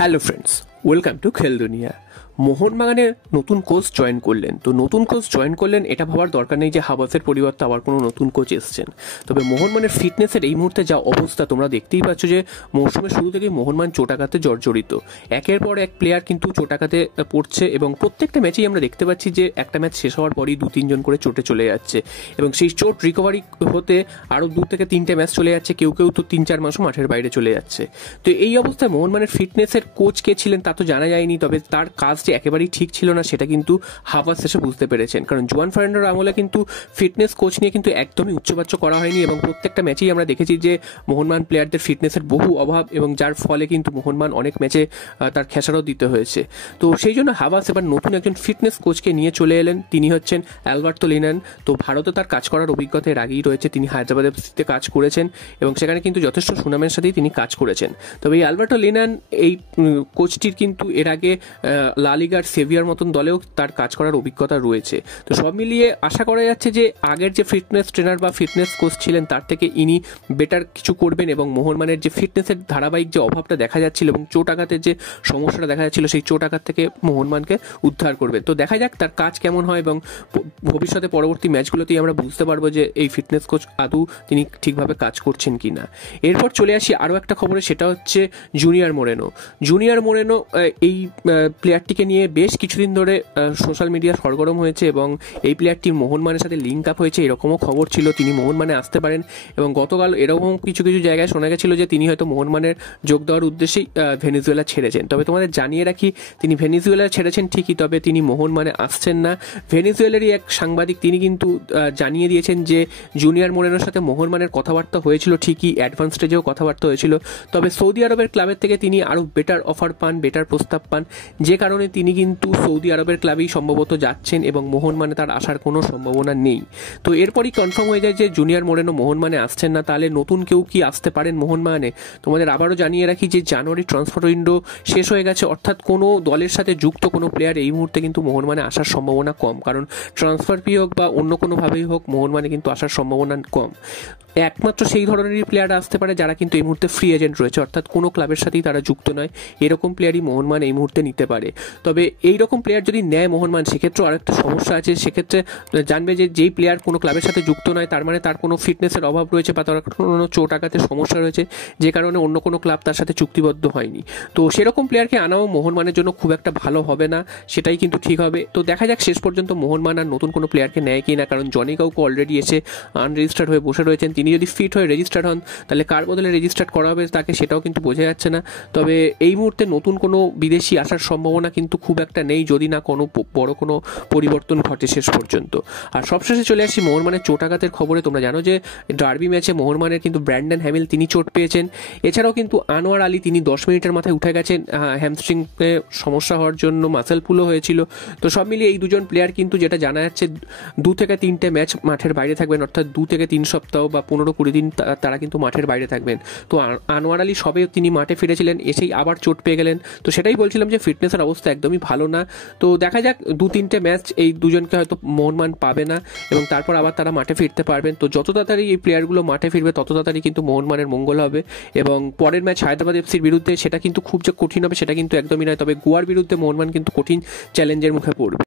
Hello friends, welcome to খেল দুনিয়া। মোহনবাগানে নতুন কোচ জয়েন করলেন। তো নতুন কোচ জয়েন করলেন এটা ভাবার দরকার নেই যে হাবাসের পরিবর্তে আবার কোনো নতুন কোচ এসছেন। তবে মোহনবাগানের ফিটনেসের এই মুহূর্তে যা অবস্থা তোমরা দেখতেই পাচ্ছ যে মৌসুমের শুরু থেকেই মোহনবাগান চোটাঘাতে জর্জরিত। একের পর এক প্লেয়ার কিন্তু চোটাঘাতে পড়ছে এবং প্রত্যেকটা ম্যাচেই আমরা দেখতে পাচ্ছি যে একটা ম্যাচ শেষ হওয়ার পরই 2-3 জন করে চোটে চলে যাচ্ছে এবং সেই চোট রিকভারি হতে আরও 2 থেকে 3টে ম্যাচ চলে যাচ্ছে, কেউ কেউ তো 3-4 মাসও মাঠের বাইরে চলে যাচ্ছে। তো এই অবস্থায় মোহনবাগানের ফিটনেসের কোচ কে ছিলেন তা তো জানা যায়নি, তবে তার কাজ যে একেবারেই ঠিক ছিল না সেটা কিন্তু হাবাস শেষে বুঝতে পেরেছেন। কারণ জুয়ান ফার্নান্ডোর আমলে কিন্তু ফিটনেস কোচ নিয়ে কিন্তু একদমই উচ্চবাচ্য করা হয়নি এবং প্রত্যেকটা ম্যাচেই আমরা দেখেছি যে মোহনবাগান প্লেয়ারদের ফিটনেসের বহু অভাব এবং যার ফলে কিন্তু মোহনবাগান অনেক ম্যাচে তার খেসারত দিতে হয়েছে। তো সেই জন্য হাবাস এবার নতুন একজন ফিটনেস কোচকে নিয়ে চলে এলেন। তিনি হচ্ছেন অ্যালবার্তো লিনান। তো ভারতে তার কাজ করার অভিজ্ঞতা এর আগেই রয়েছে, তিনি হায়দ্রাবাদ এফসিতে কাজ করেছেন এবং সেখানে কিন্তু যথেষ্ট সুনামের সাথেই তিনি কাজ করেছেন। তবে এই অ্যালবার্তো লিনান এই কোচটির কিন্তু এর আগে লা লিগার সেভিয়ার মতন দলেও তার কাজ করার অভিজ্ঞতা রয়েছে। তো সব মিলিয়ে আশা করা যাচ্ছে যে আগের যে ফিটনেস ট্রেনার বা ফিটনেস কোচ ছিলেন তার থেকে ইনি বেটার কিছু করবেন এবং মোহনবাগানের যে ফিটনেসের ধারাবাহিক যে অভাবটা দেখা যাচ্ছিল এবং চোট আঘাতের যে সমস্যাটা দেখা যাচ্ছিল সেই চোট আঘাত থেকে মোহনবাগানকে উদ্ধার করবেন। তো দেখা যাক তার কাজ কেমন হয় এবং ভবিষ্যতে পরবর্তী ম্যাচগুলোতেই আমরা বুঝতে পারবো যে এই ফিটনেস কোচ আদৌ তিনি ঠিকভাবে কাজ করছেন কি না। এরপর চলে আসি আরও একটা খবরে, সেটা হচ্ছে জুনিয়র মোরেনো। এই প্লেয়ারটিকে নিয়ে বেশ কিছুদিন ধরে সোশ্যাল মিডিয়া সরগরম হয়েছে এবং এই প্লেয়ারটি মোহনবাগানের সাথে লিঙ্ক আপ হয়েছে এরকমও খবর ছিল, তিনি মোহনবাগানে আসতে পারেন। এবং গতকাল এরকম কিছু কিছু জায়গায় শোনা গেছিল যে তিনি হয়তো মোহনবাগানের যোগ দেওয়ার উদ্দেশ্যেই ভেনেজুয়েলা ছেড়েছেন। তবে তোমাদের জানিয়ে রাখি, তিনি ভেনেজুয়েলা ছেড়েছেন ঠিকই, তবে তিনি মোহনবাগানে আসছেন না। ভেনেজুয়েলারই এক সাংবাদিক তিনি কিন্তু জানিয়ে দিয়েছেন যে জুনিয়র মোরেনোর সাথে মোহনবাগানের কথাবার্তা হয়েছিল ঠিকই, অ্যাডভান্স স্টেজেও কথাবার্তা হয়েছিল, তবে সৌদি আরবের ক্লাবের থেকে তিনি আরও বেটার অফার পান, বেটার প্রস্তাব পান, যে কারণে তিনি কিন্তু সৌদি আরবের ক্লাবেই সম্ভবত যাচ্ছেন এবং মোহনবাগানে তার আসার কোনো সম্ভাবনা নেই। তো এরপরই কনফার্ম হয়ে যায় যে জুনিয়র মোরেনো মোহনবাগানে আসছেন না। তাহলে নতুন কেউ কি আসতে পারেন মোহনবাগানে? তোমাদের আবারও জানিয়ে রাখি যে জানুয়ারি ট্রান্সফার উইন্ডো শেষ হয়ে গেছে, অর্থাৎ কোনো দলের সাথে যুক্ত কোনো প্লেয়ার এই মুহূর্তে কিন্তু মোহনবাগানে আসার সম্ভাবনা কম, কারণ ট্রান্সফার ফি হোক বা অন্য কোনোভাবেই হোক মোহনবাগানে কিন্তু আসার সম্ভাবনা কম। একমাত্র সেই ধরনেরই প্লেয়ার আসতে পারে যারা কিন্তু এই মুহূর্তে ফ্রি এজেন্ট রয়েছে, অর্থাৎ কোনো ক্লাবের সাথেই তারা যুক্ত নয়, এরকম প্লেয়ারই মোহনবাগান এই মুহূর্তে নিতে পারে। তবে এই রকম প্লেয়ার যদি নেয় মোহনবাগান, সেক্ষেত্রে আরেকটা সমস্যা আছে, সেক্ষেত্রে জানবে যে যেই প্লেয়ার কোনো ক্লাবের সাথে যুক্ত নয় তার মানে তার কোনো ফিটনেসের অভাব রয়েছে বা তার কোনো চোট আঘাতের সমস্যা রয়েছে, যে কারণে অন্য কোনো ক্লাব তার সাথে চুক্তিবদ্ধ হয়নি। তো সেরকম প্লেয়ারকে আনাও মোহনবাগানের জন্য খুব একটা ভালো হবে না, সেটাই কিন্তু ঠিক হবে। তো দেখা যাক শেষ পর্যন্ত মোহনবাগান আর নতুন কোনো প্লেয়ারকে নেয় কি না, কারণ জনি কাউকে অলরেডি এসে আনরেজিস্টার্ড হয়ে বসে রয়েছেন, তিনি যদি ফিট হয়ে রেজিস্টার্ড হন তাহলে কার বদলে রেজিস্টার্ড করা হবে তাকে সেটাও কিন্তু বোঝা যাচ্ছে না। তবে এই মুহূর্তে নতুন কোনো বিদেশি আসার সম্ভাবনা কিন্তু খুব একটা নেই, যদি না কোনো বড় কোনো পরিবর্তন ঘটে শেষ পর্যন্ত। আর সবশেষে চলে আসি মোহনবাগানের চোট আঘাতের খবরে। তোমরা জানো যে ডার্বি ম্যাচে মোহনবাগানের কিন্তু ব্র্যান্ডন হ্যামিল তিনি চোট পেয়েছেন, এছাড়াও কিন্তু আনোয়ার আলী তিনি 10 মিনিটের মাথায় উঠে গেছেন, হ্যামস্ট্রিংয়ে সমস্যা হওয়ার জন্য মাসেল পুলও হয়েছিল। তো সব মিলিয়ে এই দুজন প্লেয়ার কিন্তু যেটা জানা যাচ্ছে 2 থেকে 3টে ম্যাচ মাঠের বাইরে থাকবেন, অর্থাৎ 2 থেকে 3 সপ্তাহ বা 15-20 দিন তারা কিন্তু মাঠের বাইরে থাকবেন। তো আনোয়ার আলী সবে তিনি মাঠে ফিরেছিলেন, এসেই আবার চোট পেয়ে গেলেন। তো সেটাই বলছিলাম যে ফিটনেসের অবস্থা একদমই ভালো না। তো দেখা যাক 2-3টে ম্যাচ এই দুজনকে হয়তো মোহনবাগান পাবে না এবং তারপর আবার তারা মাঠে ফিরতে পারবেন। তো যত তাড়াতাড়ি এই প্লেয়ারগুলো মাঠে ফিরবে তত তাড়াতাড়ি কিন্তু মোহনবাগানের মঙ্গল হবে এবং পরের ম্যাচ হায়দ্রাবাদ এফসির বিরুদ্ধে সেটা কিন্তু খুব যে কঠিন হবে সেটা কিন্তু একদমই নয়, তবে গোয়ার বিরুদ্ধে মোহনবাগান কিন্তু কঠিন চ্যালেঞ্জের মুখে পড়বে।